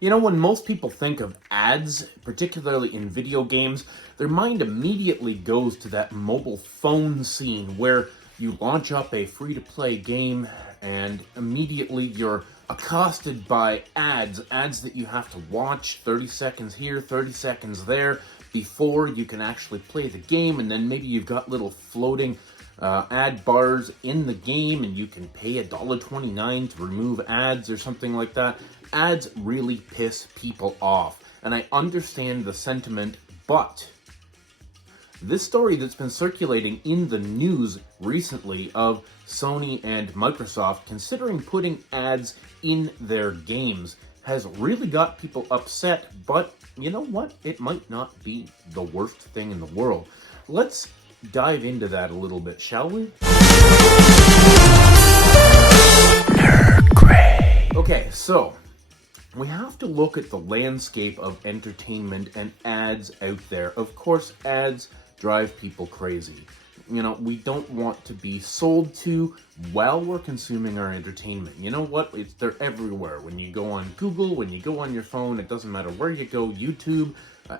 You know, when most people think of ads, particularly in video games, their mind immediately goes to that mobile phone scene where you launch up a free-to-play game and immediately you're accosted by ads that you have to watch 30 seconds here, 30 seconds there before you can actually play the game, and then maybe you've got little floating ad bars in the game, and you can pay $1.29 to remove ads or something like that. Ads really piss people off, and I understand the sentiment, but this story that's been circulating in the news recently of Sony and Microsoft considering putting ads in their games has really got people upset, but you know what? It might not be the worst thing in the world. Let's dive into that a little bit, shall we? Nerd Gray. Okay, so we have to look at the landscape of entertainment and ads out there. Of course, ads drive people crazy. You know, we don't want to be sold to while we're consuming our entertainment. You know what? They're everywhere. When you go on Google, when you go on your phone, it doesn't matter where you go, YouTube,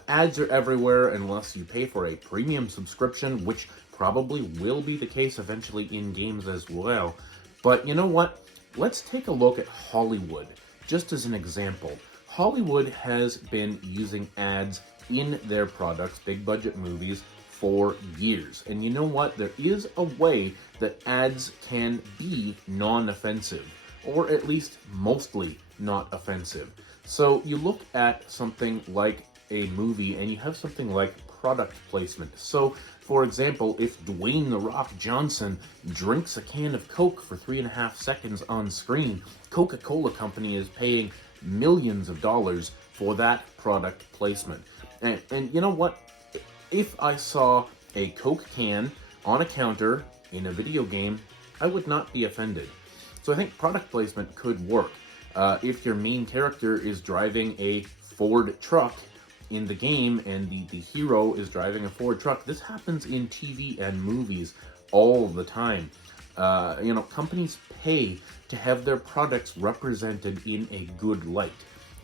ads are everywhere unless you pay for a premium subscription, which probably will be the case eventually in games as well. But you know what? Let's take a look at Hollywood, just as an example. Hollywood has been using ads in their products, big budget movies, for years. And you know what? There is a way that ads can be non-offensive, or at least mostly not offensive. So you look at something like a movie and you have something like product placement. So, for example, if Dwayne "The Rock" Johnson drinks a can of Coke for 3.5 seconds on screen, Coca-Cola Company is paying millions of dollars for that product placement. And you know what? If I saw a Coke can on a counter in a video game, I would not be offended. So I think product placement could work. If your main character is driving a Ford truck in the game and the hero is driving a Ford truck, this happens in TV and movies all the time. You know, companies pay to have their products represented in a good light.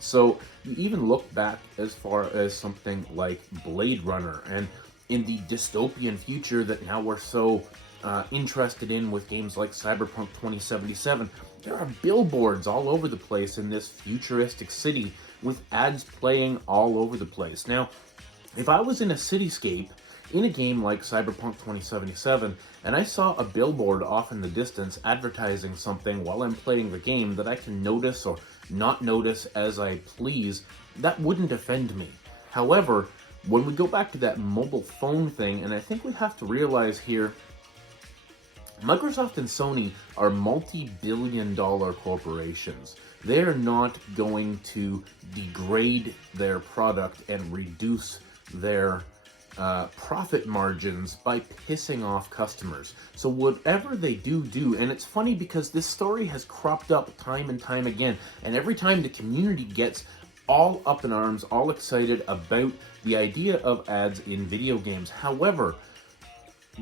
So you even look back as far as something like Blade Runner, and in the dystopian future that now we're so interested in with games like Cyberpunk 2077, there are billboards all over the place in this futuristic city with ads playing all over the place. Now, if I was in a cityscape in a game like Cyberpunk 2077, and I saw a billboard off in the distance advertising something while I'm playing the game that I can notice or not notice as I please, that wouldn't offend me. However, when we go back to that mobile phone thing, and I think we have to realize here, Microsoft and Sony are multi-billion-dollar corporations. They're not going to degrade their product and reduce their profit margins by pissing off customers. So whatever they do, and it's funny because this story has cropped up time and time again, and every time the community gets all up in arms, all excited about the idea of ads in video games. However,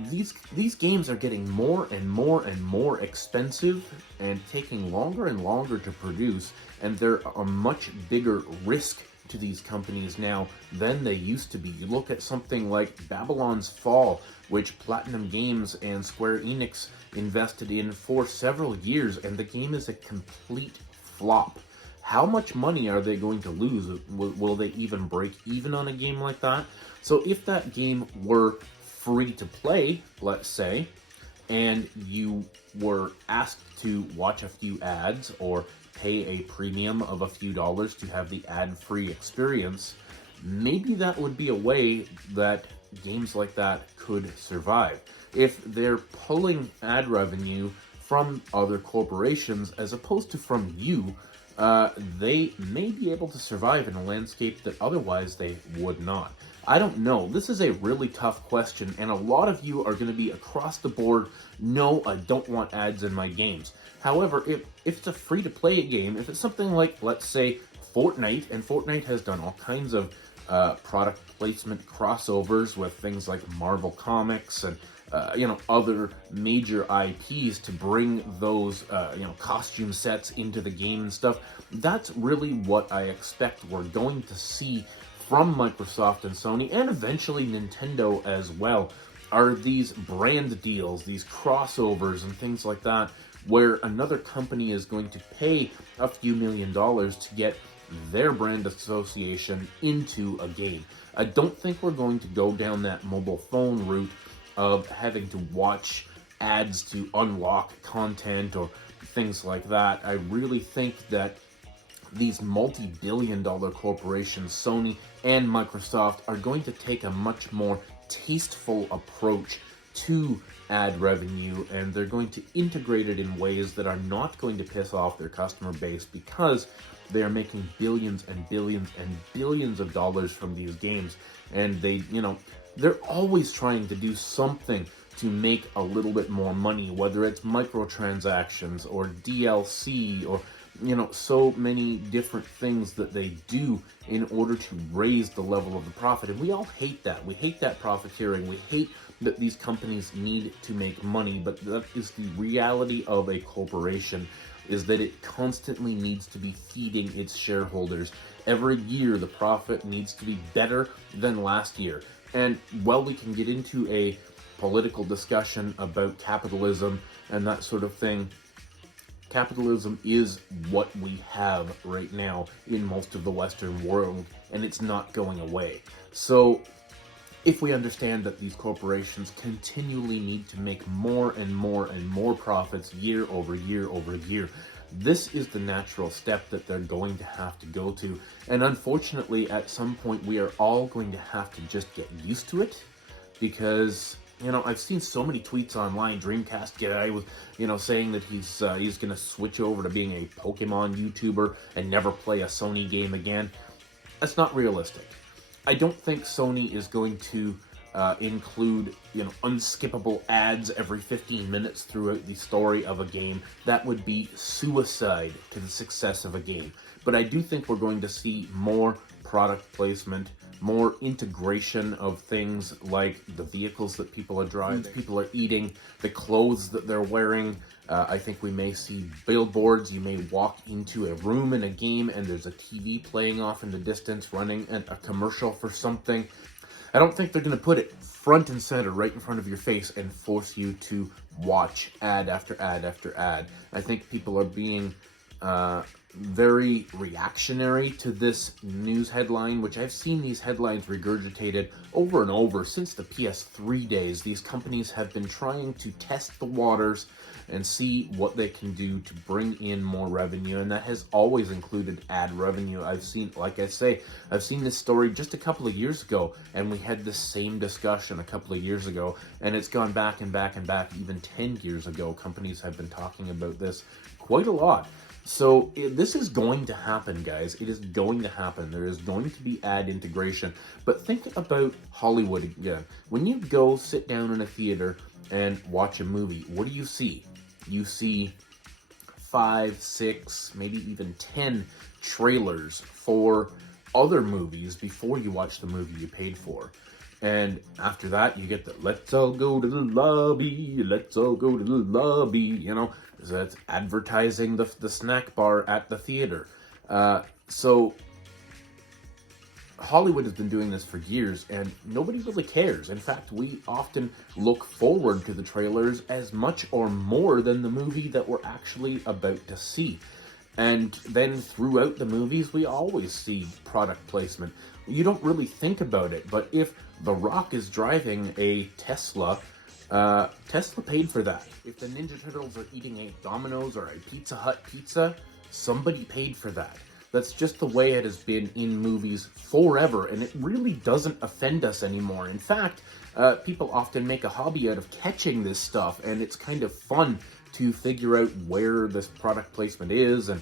these games are getting more and more expensive and taking longer and longer to produce, and they're a much bigger risk to these companies now than they used to be. You look at something like Babylon's Fall, which Platinum Games and Square Enix invested in for several years, and the game is a complete flop. How much money are they going to lose? Will they even break even on a game like that? So if that game were free to play, let's say, and you were asked to watch a few ads or pay a premium of a few dollars to have the ad-free experience, maybe that would be a way that games like that could survive. If they're pulling ad revenue from other corporations as opposed to from you, they may be able to survive in a landscape that otherwise they would not. I don't know. This is a really tough question, and a lot of you are going to be across the board, no, I don't want ads in my games. However, if it's a free-to-play game, if it's something like, let's say, Fortnite, and Fortnite has done all kinds of product placement crossovers with things like Marvel Comics and other major IPs to bring those, costume sets into the game and stuff. That's really what I expect we're going to see from Microsoft and Sony, and eventually Nintendo as well, are these brand deals, these crossovers and things like that, where another company is going to pay a few $1,000,000 to get their brand association into a game. I don't think we're going to go down that mobile phone route of having to watch ads to unlock content or things like that. I really think that these multi-billion-dollar corporations, Sony and Microsoft, are going to take a much more tasteful approach to ad revenue, and they're going to integrate it in ways that are not going to piss off their customer base, because they are making billions and billions and billions of dollars from these games, and they're always trying to do something to make a little bit more money, whether it's microtransactions or DLC or so many different things that they do in order to raise the level of the profit. And we all hate that. We hate that profiteering. We hate that these companies need to make money, but that is the reality of a corporation, is that it constantly needs to be feeding its shareholders. Every year, the profit needs to be better than last year. And while we can get into a political discussion about capitalism and that sort of thing, capitalism is what we have right now in most of the Western world, and it's not going away. So if we understand that these corporations continually need to make more and more and more profits year over year over year, this is the natural step that they're going to have to go to. And unfortunately, at some point, we are all going to have to just get used to it, because I've seen so many tweets online. Dreamcast guy was, saying that he's going to switch over to being a Pokemon YouTuber and never play a Sony game again. That's not realistic. I don't think Sony is going to include, unskippable ads every 15 minutes throughout the story of a game. That would be suicide to the success of a game. But I do think we're going to see more product placement, more integration of things like the vehicles that people are driving, people are eating, the clothes that they're wearing. I think we may see billboards. You may walk into a room in a game and there's a TV playing off in the distance, running a commercial for something. I don't think they're going to put it front and center right in front of your face and force you to watch ad after ad after ad. I think people are being very reactionary to this news headline, which I've seen these headlines regurgitated over and over since the PS3 days. These companies have been trying to test the waters and see what they can do to bring in more revenue, and that has always included ad revenue. I've seen this story just a couple of years ago, and we had the same discussion a couple of years ago, and it's gone back and back and back. Even 10 years ago, companies have been talking about this quite a lot. So this is going to happen, guys. It is going to happen. There is going to be ad integration. But think about Hollywood again. When you go sit down in a theater and watch a movie, what do you see? You see 5, 6, maybe even 10 trailers for other movies before you watch the movie you paid for. And after that, you get the "let's all go to the lobby, let's all go to the lobby," so that's advertising the snack bar at the theater. So Hollywood has been doing this for years, and nobody really cares. In fact, we often look forward to the trailers as much or more than the movie that we're actually about to see. And then throughout the movies, we always see product placement. You don't really think about it, but if The Rock is driving a Tesla, Tesla paid for that. If the Ninja Turtles are eating a Domino's or a Pizza Hut pizza, somebody paid for that. That's just the way it has been in movies forever, and it really doesn't offend us anymore. In fact, people often make a hobby out of catching this stuff, and it's kind of fun to figure out where this product placement is, and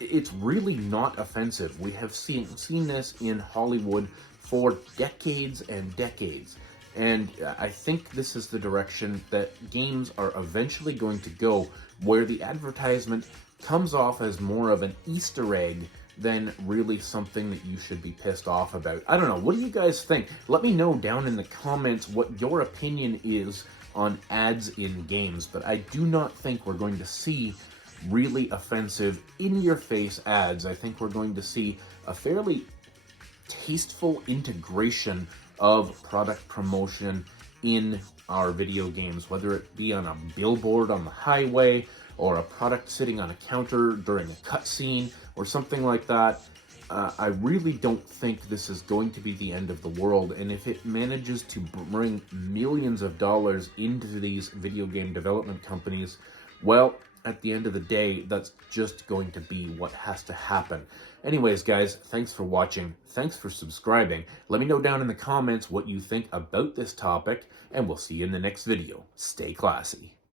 it's really not offensive. We have seen this in Hollywood for decades and decades, and I think this is the direction that games are eventually going to go, where the advertisement comes off as more of an Easter egg then really something that you should be pissed off about. I don't know. What do you guys think? Let me know down in the comments what your opinion is on ads in games. But I do not think we're going to see really offensive, in-your-face ads. I think we're going to see a fairly tasteful integration of product promotion in our video games, whether it be on a billboard on the highway or a product sitting on a counter during a cutscene or something like that. I really don't think this is going to be the end of the world, and if it manages to bring millions of dollars into these video game development companies, well, at the end of the day, that's just going to be what has to happen. Anyways, guys, thanks for watching. Thanks for subscribing. Let me know down in the comments what you think about this topic, and we'll see you in the next video. Stay classy.